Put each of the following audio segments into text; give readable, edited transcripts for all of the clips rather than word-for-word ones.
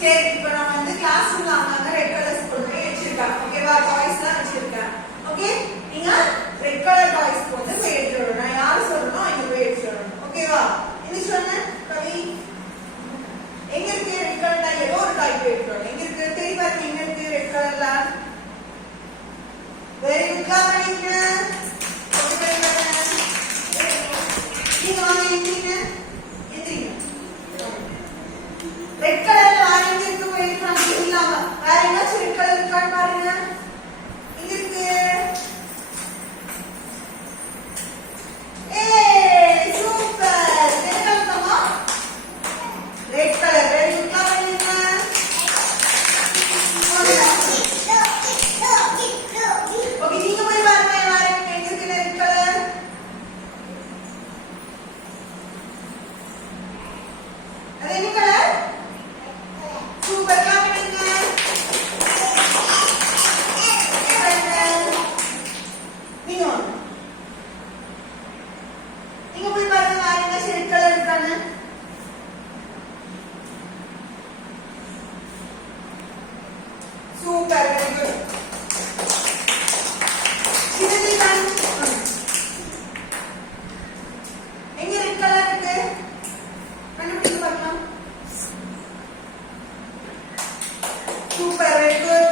சரி இப்போ நான் வந்து கிளாஸ் ரூம்ல அங்க ரெட் கலர்ஸ் கொண்டு போய் வச்சிருக்கேன். ஓகேவா? டாய்ஸ் தான் வச்சிருக்கேன். ஓகே? நீங்க ரெட் கலர் டாய்ஸ் வந்து போய் எடுத்து வரணும். நான் யார் சொல்லணும் அங்க போய் எடுத்து வரணும். ஓகேவா? இது சொன்ன கவி எங்க இருக்கு ரெட் கலர் டாய்? ஏதோ ஒரு டாய் போய் எடுத்து வரணும். எங்க இருக்கு? தெரிய பாருங்க எங்க இருக்கு ரெட் கலர்ல? வெரி குட் கிளாப் பண்ணிங்க. ஓகே பாருங்க. நீங்க வாங்க எந்திரிங்க. எந்திரிங்க. ரெட் கலர்ல வேற எங்க இருக்கு போய் எடுக்கணும் இல்லாம வேற எங்கேயாச்சும் ரெட் கலர் இருக்கான்னு பாருங்க. இங்க இருக்கு. ஏய் சூப்பர். என்ன கலர் தாமா? Red colour. Very good clap பண்ணிங்க. ஓகே நீங்க போய் பாருங்க வேற எங்க இருக்கு ரெட் கலர். அது என்ன கலர்? சூப்பர் கிளாப் பண்ணுங்க. நீங்க வாங்க. நீங்க போய் பாருங்க வேற என்ன ரெட் கலர் இருக்கானு. Super very good. இது தான் எங்க ரெட் கலர் இருக்கு கண்டுபிடிச்சு பார்க்கலாம். Super very good.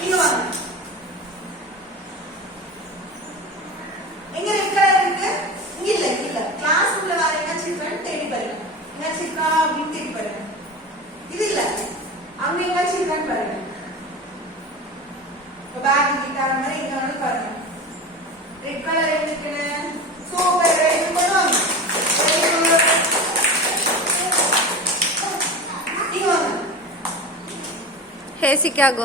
நீங்க வாங்க. எங்க ரெட் கலர் இருக்கு? இங்க இல்ல இங்க இல்ல. கிளாஸ் ரூம்ல வேற எங்கேயாச்சும் இருக்கான்னு தேடி பாருங்க. எங்கேயாச்சும் இருக்கா அப்படின்னு தேடி பாருங்க. இது இல்ல அங்க எங்கேயாச்சும் இருக்கான்னு பாருங்க. பேக் கிட்ட அந்த மாதிரி எங்க வேணாலும் பாருங்க. ரெட் கலர் எங்க இருக்குன்னு. Super very good. பண்ணுவாங்க. Hey Chicago.